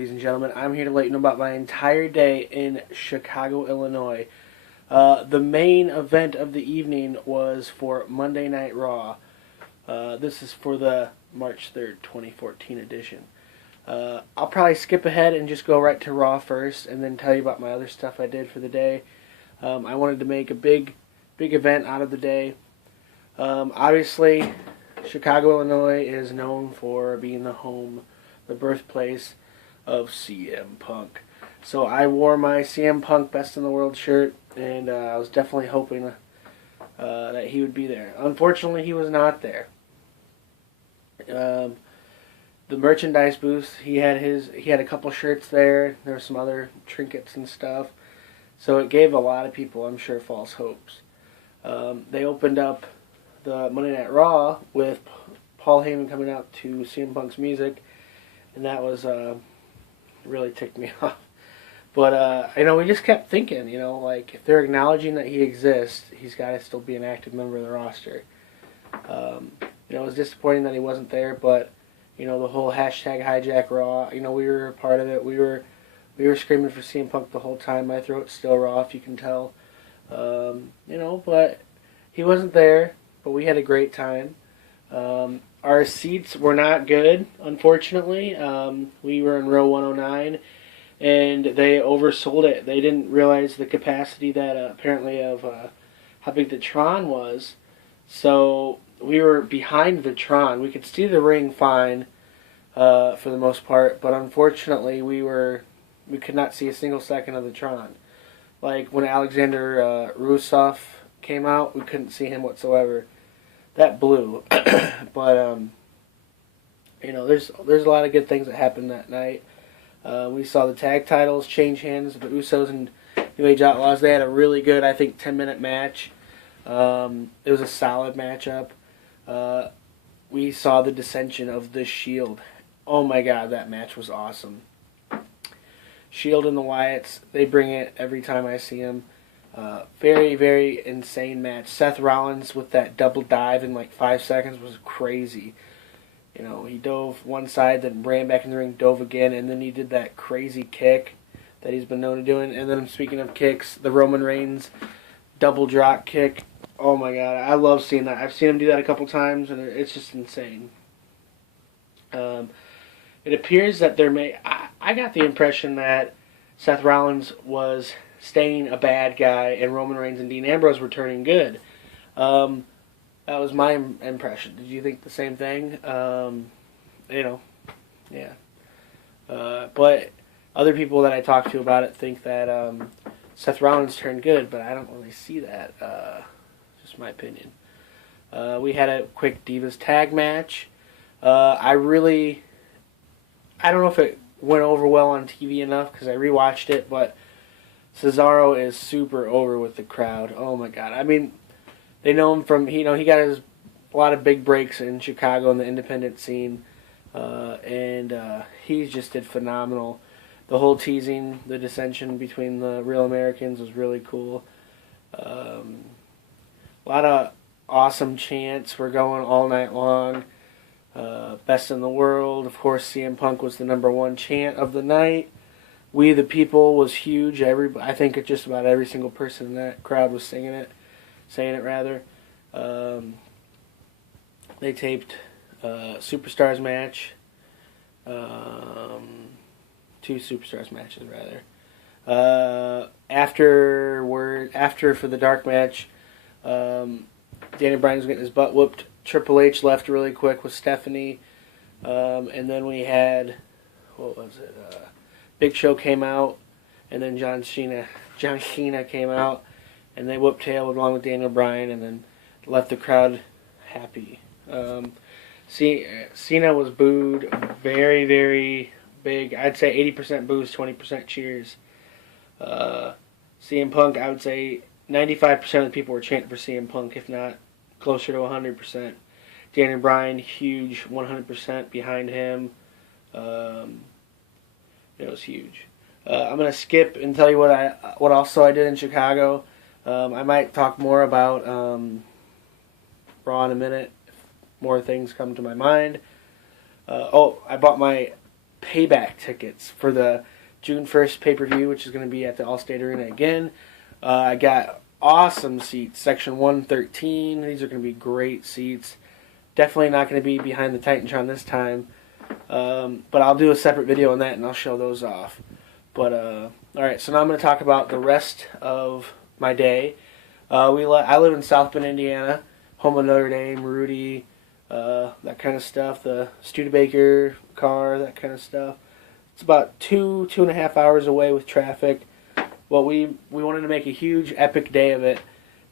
Ladies and gentlemen, I'm here to let you know about my entire day in Chicago, Illinois. The main event of the evening was for Monday Night Raw. This is for the March 3rd, 2014 edition. I'll probably skip ahead and just go right to Raw first and then tell you about my other stuff I did for the day. I wanted to make a big event out of the day. Obviously, Chicago, Illinois is known for being the birthplace of CM Punk. So I wore my CM Punk Best in the World shirt, and I was definitely hoping that he would be there. Unfortunately, he was not there. The merchandise booth, he had a couple shirts there. There were some other trinkets and stuff. So it gave a lot of people, I'm sure, false hopes. They opened up the Monday Night Raw with Paul Heyman coming out to CM Punk's music, and that was really ticked me off. But we just kept thinking, like if they're acknowledging that he exists, he's got to still be an active member of the roster. It was disappointing that he wasn't there, but the whole hashtag hijack Raw, we were a part of it. We were screaming for CM Punk the whole time. My throat's still raw, if you can tell. But he wasn't there. But we had a great time. Our seats were not good, unfortunately. We were in row 109, and they oversold it. They didn't realize the capacity that apparently of how big the Tron was. So we were behind the Tron. We could see the ring fine for the most part, but unfortunately we could not see a single second of the Tron. Like when Alexander Rusev came out, we couldn't see him whatsoever. That blew. But there's a lot of good things that happened that night. We saw the tag titles change hands. The Usos and New Age Outlaws, they had a really good, I think, 10-minute match. It was a solid matchup. We saw the dissension of the Shield. Oh my God, that match was awesome. Shield and the Wyatts, they bring it every time I see them. Very, very insane match. Seth Rollins with that double dive in like 5 seconds was crazy. He dove one side, then ran back in the ring, dove again, and then he did that crazy kick that he's been known to doing. And then speaking of kicks, the Roman Reigns double drop kick. Oh my God, I love seeing that. I've seen him do that a couple times, and it's just insane. It appears that I got the impression that Seth Rollins was staying a bad guy, and Roman Reigns and Dean Ambrose were turning good. That was my impression. Did you think the same thing? Yeah. But other people that I talked to about it think that Seth Rollins turned good, but I don't really see that. Just my opinion. We had a quick Divas Tag Match. I don't know if it went over well on TV enough because I rewatched it, but Cesaro is super over with the crowd. Oh my God! I mean, they know him from he got a lot of big breaks in Chicago in the independent scene, and he just did phenomenal. The whole teasing the dissension between the Real Americans was really cool. A lot of awesome chants were going all night long. Best in the world. Of course, CM Punk was the #1 chant of the night. We the People was huge. I think just about every single person in that crowd was saying it rather. They taped Superstars match, 2 Superstars matches rather. After for the dark match, Daniel Bryan was getting his butt whooped. Triple H left really quick with Stephanie, and then we had Big Show came out, and then John Cena came out, and they whooped tail along with Daniel Bryan, and then left the crowd happy. Cena was booed very, very big. I'd say 80% boos, 20% cheers. CM Punk, I would say 95% of the people were chanting for CM Punk, if not closer to 100%. Daniel Bryan, huge, 100% behind him. It was huge. I'm gonna skip and tell you what also I did in Chicago. I might talk more about Raw in a minute if more things come to my mind. I bought my Payback tickets for the June 1st pay-per-view, which is going to be at the Allstate Arena again. I got awesome seats, section 113. These are going to be great seats. Definitely not going to be behind the Titantron this time, but I'll do a separate video on that and I'll show those off. But alright, so now I'm going to talk about the rest of my day. I live in South Bend, Indiana, home of Notre Dame, Rudy, that kind of stuff, the Studebaker car, that kind of stuff. It's about 2.5 hours away with traffic. Well, we wanted to make a huge, epic day of it.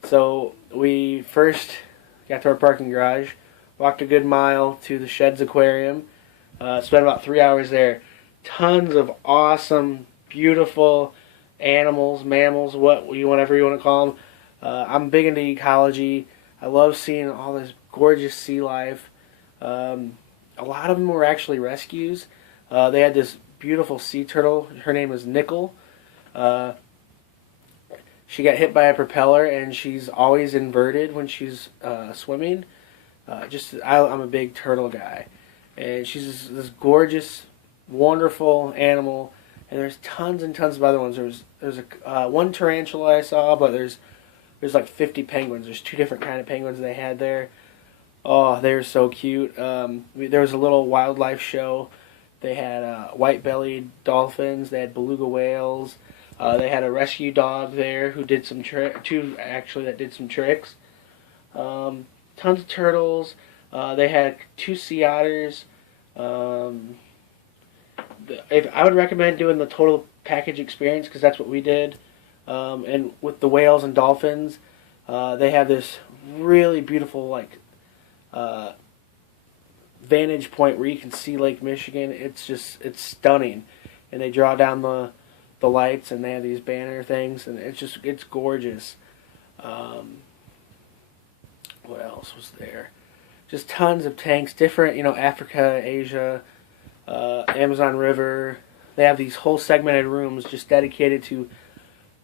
So we first got to our parking garage, walked a good mile to the Sheds Aquarium, spent about 3 hours there. Tons of awesome, beautiful animals, mammals, whatever you want to call them. I'm big into ecology. I love seeing all this gorgeous sea life. A lot of them were actually rescues. They had this beautiful sea turtle. Her name is Nickel. She got hit by a propeller, and she's always inverted when she's swimming. I'm a big turtle guy, and she's this gorgeous, wonderful animal. And there's tons and tons of other ones. There's one tarantula I saw, but there's like 50 penguins. There's 2 different kind of penguins they had there. Oh, they're so cute. There was a little wildlife show. They had white-bellied dolphins. They had beluga whales. They had a rescue dog there who did some two actually that did some tricks. Tons of turtles. They had 2 sea otters. I would recommend doing the total package experience because that's what we did. And with the whales and dolphins, they have this really beautiful vantage point where you can see Lake Michigan. It's stunning, and they draw down the lights, and they have these banner things, and it's gorgeous. What else was there? Just tons of tanks, different, Africa, Asia, Amazon River. They have these whole segmented rooms just dedicated to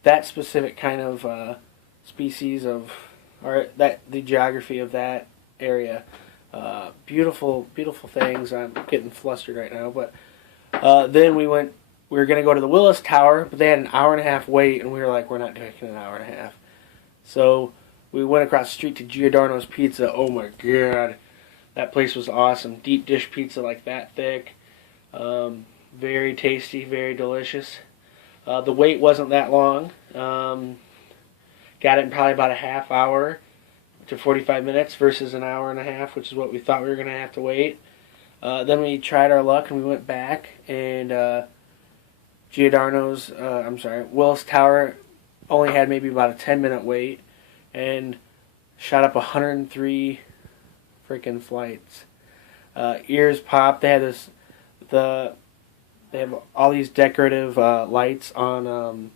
that specific kind of species the geography of that area. Beautiful, beautiful things. I'm getting flustered right now, but then we were going to go to the Willis Tower, but they had an 1.5 hour wait, and we were like, we're not taking an 1.5 hour. So we went across the street to Giordano's Pizza. Oh my god, that place was awesome. Deep dish pizza like that thick. Very tasty, very delicious. The wait wasn't that long. Got it in probably about a half hour to 45 minutes versus an 1.5 hour, which is what we thought we were going to have to wait. Then we tried our luck and we went back, and Willis Tower only had maybe about a 10-minute wait and shot up 103 freaking flights. Ears popped. They had they have all these decorative lights on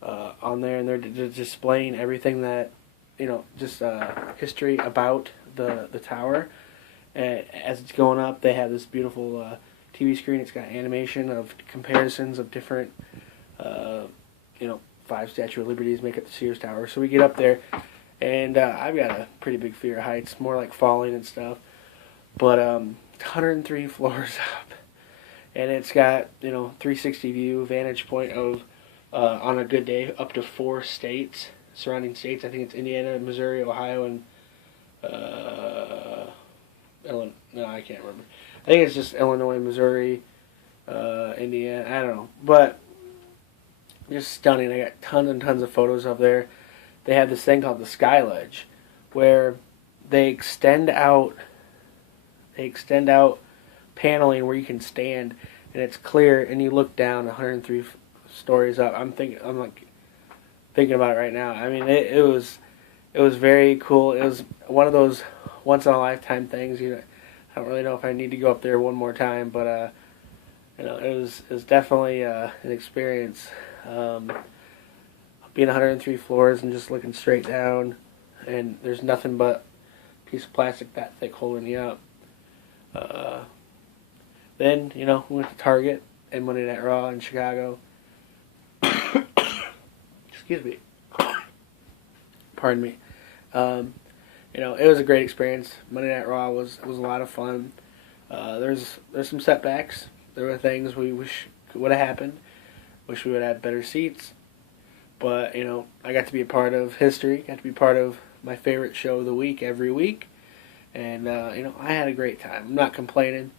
there, and they're displaying everything that history about the tower. And as it's going up, they have this beautiful TV screen. It's got animation of comparisons of different 5 Statue of Liberties make up the Sears Tower. So we get up there, and I've got a pretty big fear of heights, more like falling and stuff. But 103 floors up, and it's got 360 view vantage point of on a good day up to 4 states, surrounding states. I think it's Indiana, Missouri, Ohio, and Illinois. No, I can't remember. I think it's just Illinois, Missouri, Indiana. I don't know, but just stunning. I got tons and tons of photos up there. They have this thing called the Sky Ledge, where they extend out paneling where you can stand, and it's clear, and you look down 103 stories up. I'm thinking about it right now. I mean, it was very cool. It was one of those once in a lifetime things. I don't really know if I need to go up there one more time, but it was definitely an experience. Being 103 floors and just looking straight down, and there's nothing but a piece of plastic that thick holding you up. Then we went to Target and Monday Night Raw in Chicago. Excuse me. Pardon me. It was a great experience. Monday Night Raw was a lot of fun. There's some setbacks, There were things we wish would have happened. Wish we would have had better seats. But, you know, I got to be a part of history. Got to be part of my favorite show of the week every week. And, you know, I had a great time. I'm not complaining.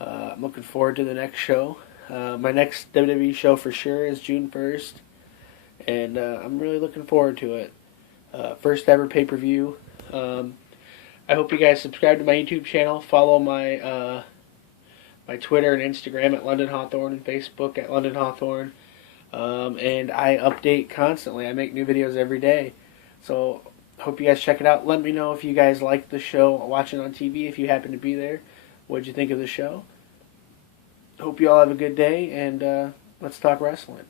I'm looking forward to the next show. My next WWE show for sure is June 1st. And I'm really looking forward to it. First ever pay-per-view. I hope you guys subscribe to my YouTube channel. Follow my my Twitter and Instagram at London Hawthorne and Facebook at London Hawthorne. And I update constantly. I make new videos every day. So hope you guys check it out. Let me know if you guys like the show, watching on TV, if you happen to be there. What'd you think of the show? Hope you all have a good day, and let's talk wrestling.